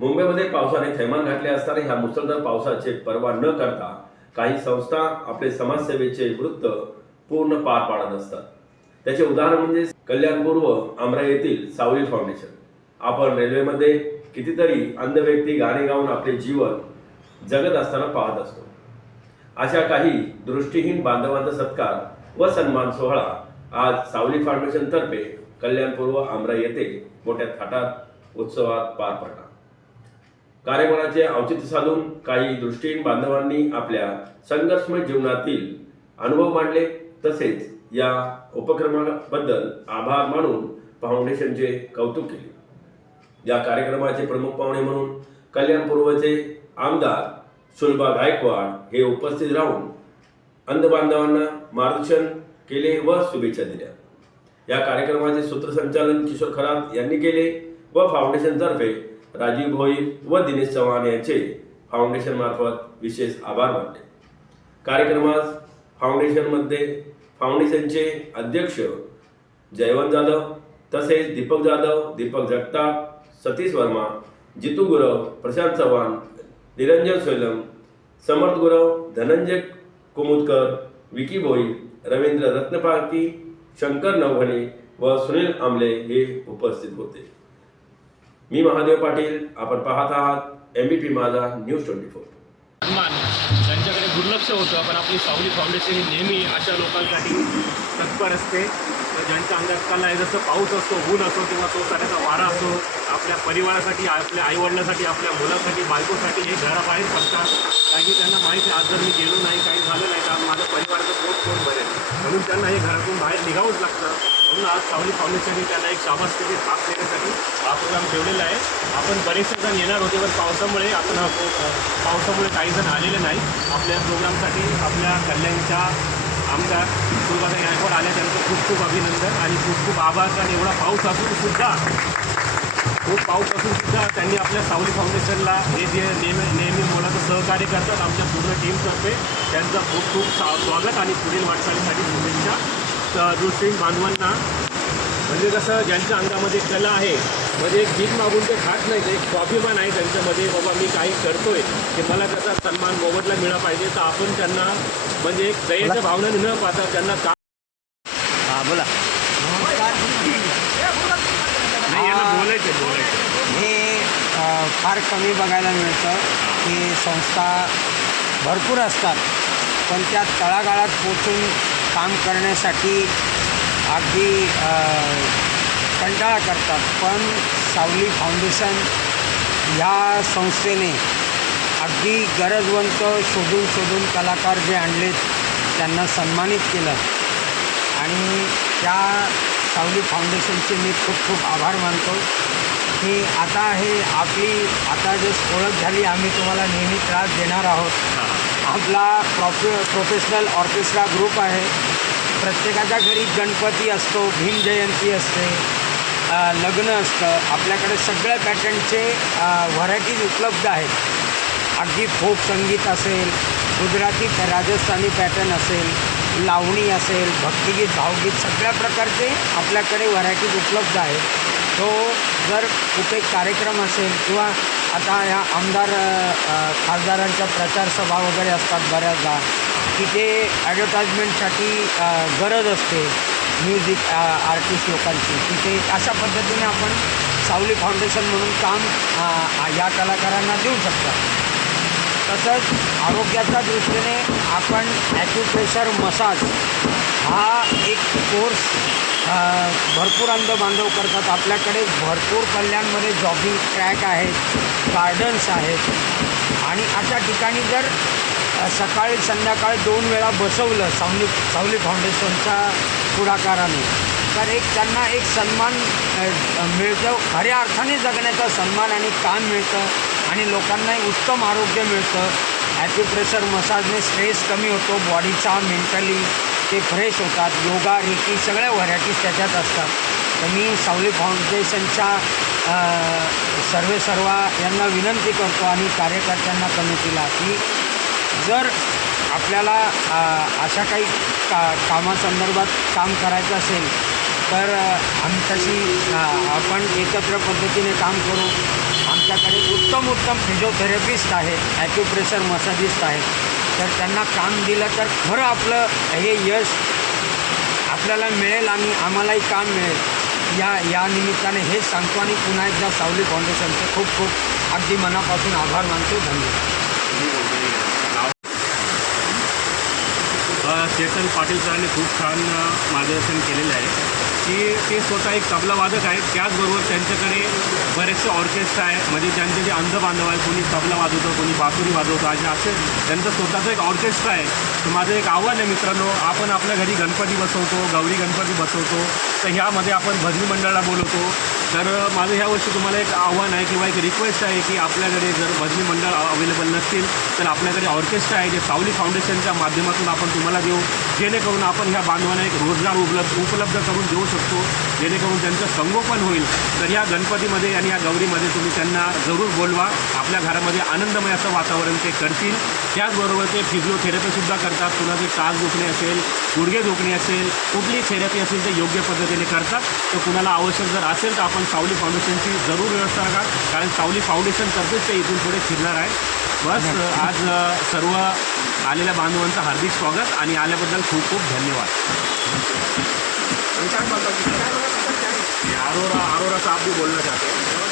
मुंबईमध्ये पावसाने थैमान घातले असताना ह्या मुसळधार पावसाचे पर्वा न करता काही संस्था आपले समाजसेवेचे वृत्त पूर्ण पार पाडत असतात. त्याचे उदाहरण म्हणजे कल्याणपूर्व आमरा येथील सावली फाउंडेशन. आपण रेल्वेमध्ये कितीतरी अंध व्यक्ती गाणे गाऊन आपले जीवन जगत असताना पाहत असतो. अशा काही दृष्टीहीन बांधवांचा सत्कार व सन्मान सोहळा आज सावली फाउंडेशन तर्फे कल्याणपूर्व आमरा येथे मोठ्या थाटात उत्सवात पार पडला. कार्यक्रमाचे औचित्य साधून काही दृष्टीहीन बांधवांनी आपल्या संघर्षमय जीवनातील अनुभव मांडले. तसेच या उपक्रमाबद्दल आभार मानून फाउंडेशनचे कौतुक केले. या कार्यक्रमाचे प्रमुख पाहुणे म्हणून कल्याणपूर्वचे आमदार सुलभा गायकवाड हे उपस्थित राहून अंध बांधवांना मार्गदर्शन केले व शुभेच्छा दिल्या. या कार्यक्रमाचे सूत्रसंचालन किशोर खरात यांनी केले व फाउंडेशनतर्फे राजीव भोईर व दिनेश चव्हाण यांचे फाउंडेशन मार्फत विशेष आभार मानले. कार्यक्रमास फाउंडेशनचे अध्यक्ष जयवंत जाधव तसेच दीपक जाधव, दीपक जगताप, सतीश वर्मा, जितू गुरव, प्रशांत चव्हाण, निरंजन सोयलम, समर्थ गुरव, धनंजय कुमुदकर, विकी भोईर, रवींद्र रत्नपारकी, शंकर नवघणे व सुनील आमले हे उपस्थित होते. मी महादेव पाटील. आपण पाहत आहात MBP माझा न्यूज 24. त्यांच्याकडे दुर्लक्ष होतं, पण आपली सावली फाउंडेशन ही नेहमी अशा लोकांसाठी तत्पर असते. ज्यांच्या अंगात कला आहे, जसं पाऊस असतो, ऊन असतो किंवा तो साऱ्याचा वारा असतो, आपल्या परिवारासाठी, आपल्या आईवडिलांसाठी, आपल्या मुलांसाठी, बायकोसाठी हे घराबाहेर पडतात. कारण की त्यांना माहिती आहे, आज जर मी गेलो नाही, काही झालं नाही तर माझ्या परिवाराचं पोट कोण भरेल, म्हणून त्यांना हे घरातून बाहेर निघावंच लागतं. म्हणून आज सावली फाउंडेशनने त्यांना एक शाबासकीची थाप देण्यासाठी हा प्रोग्राम ठेवलेला आहे. आपण बरेचसे जण येणार होते, पण पावसामुळे काही जण आलेले नाही आपल्या प्रोग्रामसाठी. आपल्या कल्याणच्या आमदार सुलभाताई गायकवाड आल्या, त्यांचं खूप खूप अभिनंदन आणि खूप खूप आभार. कारण एवढा पाऊस असून सुद्धा त्यांनी आपल्या सावली फाउंडेशनला हे जे नेहमी मोलाचं सहकार्य करतात आमच्या पूर्ण टीमतर्फे त्यांचं खूप खूप स्वागत आणि पुढील वाटचालीसाठी शुभेच्छा. दृष्टीहीन बांधवांना म्हणजे कसं, ज्यांच्या अंगामध्ये कला आहे, म्हणजे एक भीक मागून ते खात नाही, एक स्वाभिमान आहे त्यांच्यामध्ये, बाबा मी काही करतोय की मला त्याचा सन्मान मोबदला मिळाला पाहिजे. तर आपण त्यांना म्हणजे एक दयेच्या भावनेने न पाहता त्यांना बोला. नाही, यांना बोलायचं हे फार कमी बघायला मिळतं की संस्था भरपूर असतात, पण त्या तळागाळात पोचून काम करण्यासाठी अगदी कंटाळा करतात. पण सावली फाउंडेशन ह्या संस्थेने अगदी गरजवंत शोधून कलाकार जे आणलेत त्यांना सन्मानित केलं आणि त्या सावली फाउंडेशनचे मी खूप खूप आभार मानतो की आता जे ओळख झाली, आम्ही तुम्हाला नेहमी त्रास देणार आहोत. आपला प्रोफेशनल ऑर्केस्ट्रा ग्रुप आहे. प्रत्येकाच्या घरी गणपती असतो, भीम जयंती असते, लग्न असतं. आपल्याकडे सगळ्या पॅटर्नचे व्हरायटीज उपलब्ध आहेत. अगदी फोक संगीत असेल, गुजराती राजस्थानी पॅटर्न असेल, लावणी असेल, भक्तिगीत, भावगीत, सगळ्या प्रकारचे आपल्याकडे व्हरायटीज उपलब्ध आहेत. तो जर कुठे कार्यक्रम असेल किंवा आता ह्या खासदारांच्या प्रचारसभा वगैरे असतात बऱ्याचदा, तिथे ॲडव्हर्टाईजमेंटसाठी गरज असते म्युझिक आर्टिस्ट लोकांची. तिथे अशा पद्धतीने आपण सावली फाउंडेशन म्हणून काम या कलाकारांना देऊ शकतो. तसंच आरोग्याच्या दृष्टीने आपण ॲक्युप्रेशर मसाज हा एक कोर्स भरपूर अंध बांधव करतात. आपल्याकडे भरपूर कल्याणमध्ये जॉगिंग ट्रॅक आहेत, गार्डन्स आहेत आणि अशा ठिकाणी जर सकाळी संध्याकाळी 2 वेळा बसवलं सावली फाउंडेशनच्या पुढाकाराने, तर त्यांना एक सन्मान मिळतं, खऱ्या अर्थाने जगण्याचा सन्मान आणि काम मिळतं आणि लोकांना उत्तम आरोग्य मिळतं. ॲक्युप्रेशर मसाजने स्ट्रेस कमी होतो बॉडीचा, मेंटली ते फ्रेश होतात. योगा, रेकी सगळ्या व्हरायटीज त्याच्यात असतात. तर मी सावली फाउंडेशनच्या सर्वा यांना विनंती करतो आणि कार्यकर्त्यांना कमिटीला की जर आपल्याला अशा काही कामासंदर्भात काम करायचं असेल तर आपण एकत्र पद्धतीने काम करू. आमच्याकडे उत्तम फिजिओथेरपिस्ट आहेत, ॲक्युप्रेशर मसाजिस्ट आहेत. तर त्यांना काम दिलं तर खरं आपलं हे यश आपल्याला मिळेल आणि आम्हालाही काम मिळेल. या निमित्ताने हेच सांगतो आणि पुन्हा एकदा सावली फाउंडेशनचे खूप खूप अगदी मनापासून आभार मानतो. धन्यवाद. चेतन पाटील सरांनी खूप छान मार्गदर्शन केलेलं आहे की ते स्वतः एक तबला वादक आहेत. त्याचबरोबर त्यांच्याकडे बरेचसे ऑर्केस्ट्रा आहे, म्हणजे त्यांचे जे अंध बांधव आहे, कोणी तबला वाजवतं, कोणी बासुरी वाजवतं, असे त्यांचं स्वतःचं एक ऑर्केस्ट्रा आहे. तर माझं एक आव्हान आहे मित्रांनो, आपण आपल्या घरी गणपती बसवतो, गौरी गणपती बसवतो, तर ह्यामध्ये आपण भजनी मंडळाला बोलवतो. तर माझं ह्या वर्षी तुम्हाला एक आव्हान आहे किंवा एक रिक्वेस्ट आहे की आपल्याकडे जर भजनी मंडळ अवेलेबल नसतील तर आपल्याकडे ऑर्केस्ट्रा आहे, जे सावली फाउंडेशनच्या माध्यमातून आपण तुम्हाला देऊ, जेणेकरून आपण ह्या बांधवांना एक रोजगार उपलब्ध करून देऊ शकतो, जेणेकरून त्यांचं संगोपन होईल. तर ह्या गणपतीमध्ये आणि या गौरीमध्ये तुम्ही त्यांना जरूर बोलवा. आपल्या घरामध्ये आनंदमय असं वातावरण ते करतील. त्याचबरोबर ते फिजिओथेरपीसुद्धा करतात. कुणाचे टाच दुखणे असेल, गुडघे दुखणे असेल, कुठली थेरपी असेल ते योग्य पद्धतीने करतात. तर कुणाला आवश्यक जर असेल तर आपण सावली फाउंडेशनची जरूर व्यवस्था करा, कारण सावली फाउंडेशनतर्फेच ते इथून पुढे फिरणार आहे. बस आज सर्व आलेल्या बांधवांचं हार्दिक स्वागत आणि आल्याबद्दल खूप खूप धन्यवाद. आरोरा साहब भी बोलना चाहते हैं.